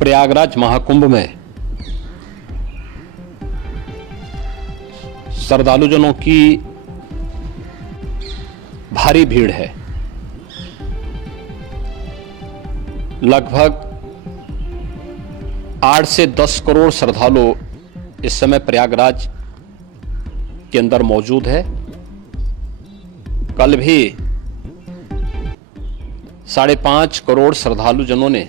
प्रयागराज महाकुंभ में श्रद्धालुजनों की भारी भीड़ है। लगभग 8 से 10 करोड़ श्रद्धालु इस समय प्रयागराज के अंदर मौजूद है। कल भी 5.5 करोड़ श्रद्धालुजनों ने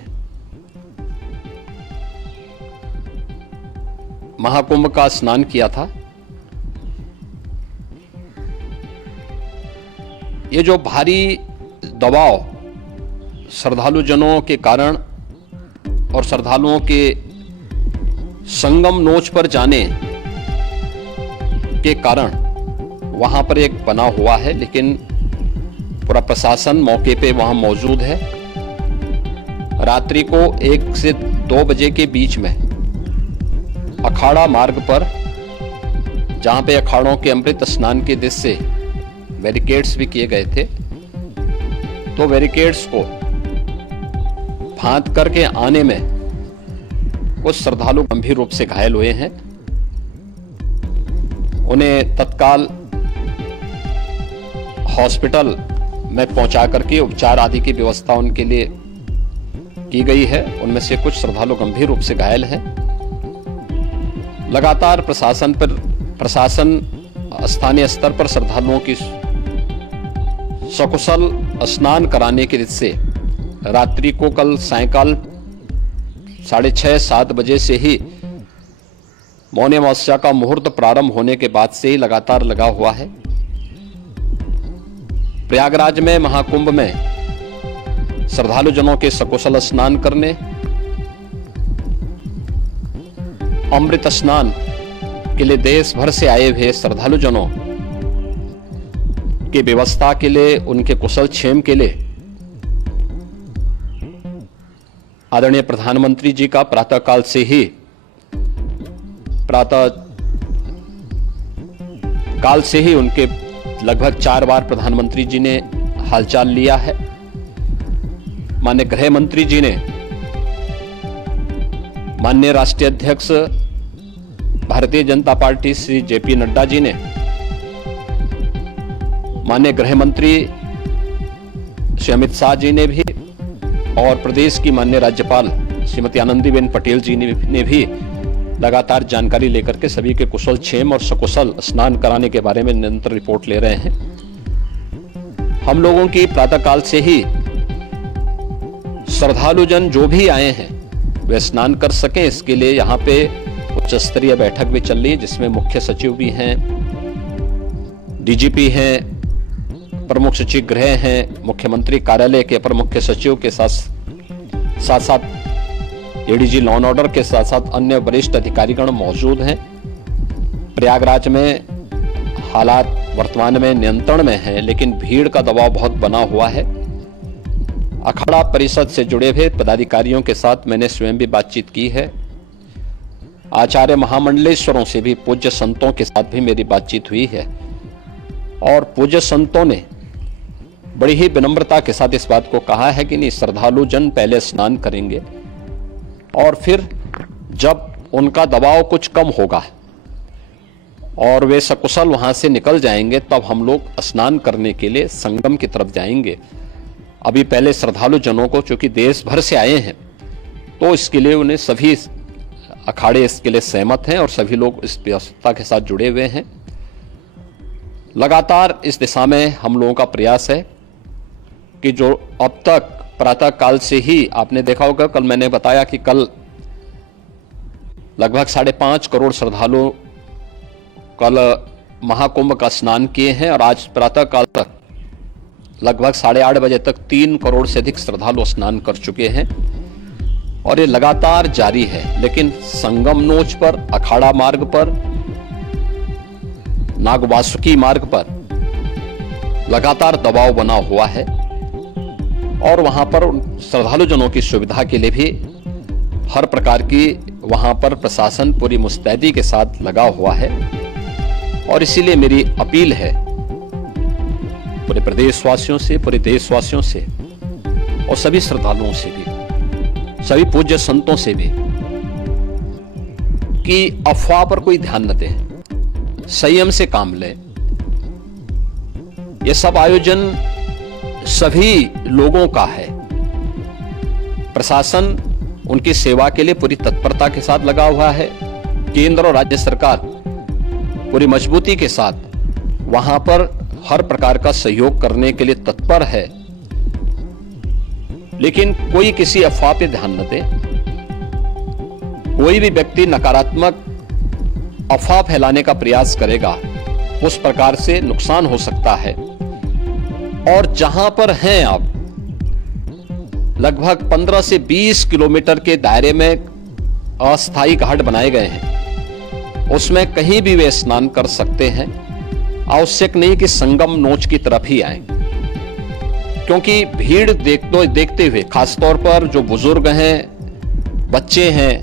महाकुंभ का स्नान किया था। ये जो भारी दबाव श्रद्धालुजनों के कारण और श्रद्धालुओं के संगम नोच पर जाने के कारण वहां पर एक बना हुआ है, लेकिन पूरा प्रशासन मौके पे वहां मौजूद है। रात्रि को 1 से 2 बजे के बीच में अखाड़ा मार्ग पर, जहां पे अखाड़ों के अमृत स्नान के दृश्य से बैरिकेड्स भी किए गए थे, तो बैरिकेड्स को फांद करके आने में कुछ श्रद्धालु गंभीर रूप से घायल हुए हैं। उन्हें तत्काल हॉस्पिटल में पहुंचा करके उपचार आदि की व्यवस्था उनके लिए की गई है। उनमें से कुछ श्रद्धालु गंभीर रूप से घायल हैं। लगातार प्रशासन स्थानीय स्तर पर श्रद्धालुओं की सकुशल स्नान कराने के दृष्टि से रात्रि को कल सायंकाल 6:30-7 बजे से ही मौनी अमावस्या का मुहूर्त प्रारंभ होने के बाद से ही लगातार लगा हुआ है। प्रयागराज में महाकुंभ में श्रद्धालुजनों के सकुशल स्नान करने, अमृत स्नान के लिए देश भर से आए हुए श्रद्धालुजनों की व्यवस्था के लिए, उनके कुशल क्षेम के लिए आदरणीय प्रधानमंत्री जी का प्रातःकाल से ही उनके लगभग 4 बार प्रधानमंत्री जी ने हालचाल लिया है। माननीय गृह मंत्री जी ने, माननीय राष्ट्रीय अध्यक्ष भारतीय जनता पार्टी श्री जेपी नड्डा जी ने, माननीय गृह मंत्री श्री अमित शाह जी ने भी, और प्रदेश की माननीय राज्यपाल श्रीमती आनंदीबेन पटेल जी ने भी लगातार जानकारी लेकर के सभी के कुशल क्षेम और सकुशल स्नान कराने के बारे में निरंतर रिपोर्ट ले रहे हैं। हम लोगों की प्रातःकाल से ही श्रद्धालुजन जो भी आए हैं वे स्नान कर सकें, इसके लिए यहाँ पे उच्च स्तरीय बैठक भी चल रही है, जिसमें मुख्य सचिव भी हैं, डीजीपी हैं, प्रमुख सचिव गृह हैं, मुख्यमंत्री कार्यालय के अपर मुख्य सचिव के साथ एडीजी लॉ एंड ऑर्डर के साथ साथ अन्य वरिष्ठ अधिकारीगण मौजूद हैं। प्रयागराज में हालात वर्तमान में नियंत्रण में हैं, लेकिन भीड़ का दबाव बहुत बना हुआ है। अखाड़ा परिषद से जुड़े हुए पदाधिकारियों के साथ मैंने स्वयं भी बातचीत की है। आचार्य महामंडलेश्वरों से भी, पूज्य संतों के साथ भी मेरी बातचीत हुई है, और पूज्य संतों ने बड़ी ही विनम्रता के साथ इस बात को कहा है कि नहीं, श्रद्धालु जन पहले स्नान करेंगे और फिर जब उनका दबाव कुछ कम होगा और वे सकुशल वहां से निकल जाएंगे, तब हम लोग स्नान करने के लिए संगम की तरफ जाएंगे। अभी पहले श्रद्धालु जनों को, चूंकि देश भर से आए हैं, तो इसके लिए उन्हें सभी अखाड़े इसके लिए सहमत हैं और सभी लोग इस व्यवस्था के साथ जुड़े हुए हैं। लगातार इस दिशा में हम लोगों का प्रयास है कि जो अब तक प्रातः काल से ही आपने देखा होगा, कल मैंने बताया कि कल लगभग 5.5 करोड़ श्रद्धालु कल महाकुंभ का स्नान किए हैं, और आज प्रातः काल तक लगभग 8:30 बजे तक 3 करोड़ से अधिक श्रद्धालु स्नान कर चुके हैं, और ये लगातार जारी है। लेकिन संगम नोच पर, अखाड़ा मार्ग पर, नागवासुकी मार्ग पर लगातार दबाव बना हुआ है, और वहां पर श्रद्धालुजनों की सुविधा के लिए भी हर प्रकार की वहां पर प्रशासन पूरी मुस्तैदी के साथ लगा हुआ है। और इसीलिए मेरी अपील है पूरे प्रदेशवासियों से, पूरे देशवासियों से और सभी श्रद्धालुओं से भी सभी पूज्य संतों से भी कि अफवाह पर कोई ध्यान न दें, संयम से काम लें। यह सब आयोजन सभी लोगों का है। प्रशासन उनकी सेवा के लिए पूरी तत्परता के साथ लगा हुआ है। केंद्र और राज्य सरकार पूरी मजबूती के साथ वहां पर हर प्रकार का सहयोग करने के लिए तत्पर है। लेकिन कोई किसी अफवाह पे ध्यान न दे। कोई भी व्यक्ति नकारात्मक अफवाह फैलाने का प्रयास करेगा, उस प्रकार से नुकसान हो सकता है। और जहां पर हैं आप, लगभग 15 से 20 किलोमीटर के दायरे में अस्थायी घाट बनाए गए हैं। उसमें कहीं भी वे स्नान कर सकते हैं। आवश्यक नहीं कि संगम नोच की तरफ ही आए, क्योंकि भीड़ देखते हुए, खासतौर पर जो बुजुर्ग हैं, बच्चे हैं,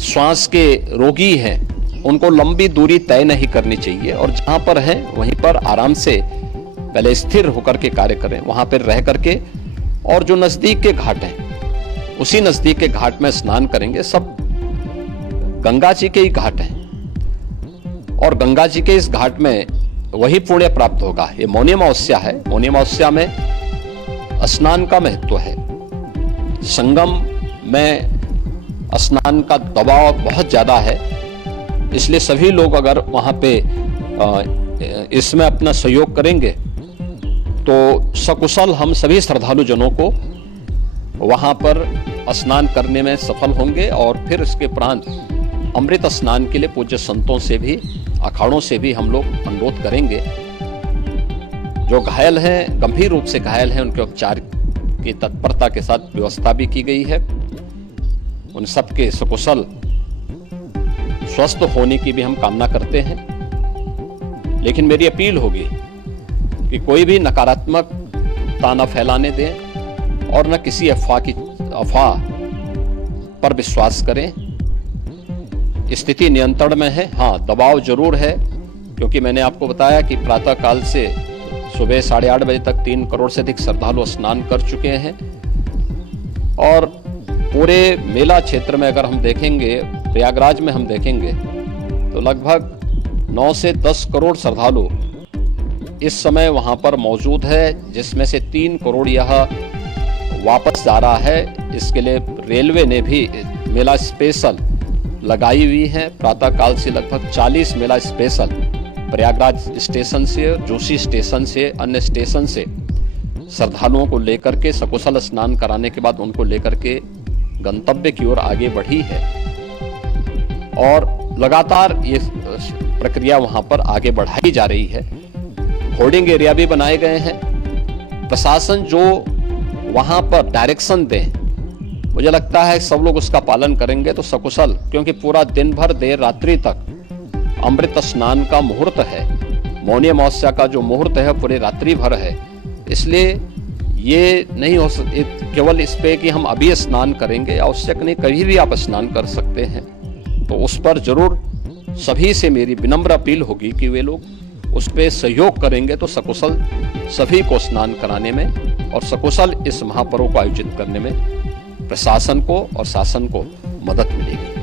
श्वास के रोगी हैं, उनको लंबी दूरी तय नहीं करनी चाहिए। और जहां पर हैं वहीं पर आराम से पहले स्थिर होकर के कार्य करें, वहां पर रह करके। और जो नजदीक के घाट हैं, उसी नजदीक के घाट में स्नान करेंगे। सब गंगा जी के ही घाट हैं और गंगा जी के इस घाट में वही पुण्य प्राप्त होगा। ये मौनी अमावस्या है। मौनी अमावस्या में स्नान का महत्व है। संगम में स्नान का दबाव बहुत ज्यादा है, इसलिए सभी लोग अगर वहां पे इसमें अपना सहयोग करेंगे तो सकुशल हम सभी श्रद्धालु जनों को वहां पर स्नान करने में सफल होंगे। और फिर इसके उपरांत अमृत स्नान के लिए पूज्य संतों से भी, अखाड़ों से भी हम लोग अनुरोध करेंगे। जो घायल हैं, गंभीर रूप से घायल हैं, उनके उपचार की तत्परता के साथ व्यवस्था भी की गई है। उन सबके सकुशल स्वस्थ होने की भी हम कामना करते हैं। लेकिन मेरी अपील होगी कि कोई भी नकारात्मकता न फैलाने दें और न किसी अफवाह पर विश्वास करें। स्थिति नियंत्रण में है। हाँ, दबाव जरूर है, क्योंकि मैंने आपको बताया कि प्रातः काल से सुबह 8:30 बजे तक 3 करोड़ से अधिक श्रद्धालु स्नान कर चुके हैं। और पूरे मेला क्षेत्र में अगर हम देखेंगे, प्रयागराज में हम देखेंगे तो लगभग 9 से 10 करोड़ श्रद्धालु इस समय वहां पर मौजूद है, जिसमें से 3 करोड़ यह वापस जा रहा है। इसके लिए रेलवे ने भी मेला स्पेशल लगाई हुई है। प्रातः काल से लगभग 40 मेला स्पेशल प्रयागराज स्टेशन से, जोशी स्टेशन से, अन्य स्टेशन से श्रद्धालुओं को लेकर के सकुशल स्नान कराने के बाद उनको लेकर के गंतव्य की ओर आगे बढ़ी है। और लगातार ये प्रक्रिया वहां पर आगे बढ़ाई जा रही है। होर्डिंग एरिया भी बनाए गए हैं। प्रशासन जो वहां पर डायरेक्शन दे, मुझे लगता है सब लोग उसका पालन करेंगे तो सकुशल, क्योंकि पूरा दिन भर देर रात्रि तक अमृत स्नान का मुहूर्त है। मौनी अमावस्या का जो मुहूर्त है पूरे रात्रि भर है। इसलिए ये नहीं हो केवल इस पे कि हम अभी स्नान करेंगे, आवश्यक नहीं, कभी भी आप स्नान कर सकते हैं। तो उस पर जरूर सभी से मेरी विनम्र अपील होगी कि वे लोग उस पे सहयोग करेंगे तो सकुशल सभी को स्नान कराने में और सकुशल इस महापर्व को आयोजित करने में प्रशासन को और शासन को मदद मिलेगी।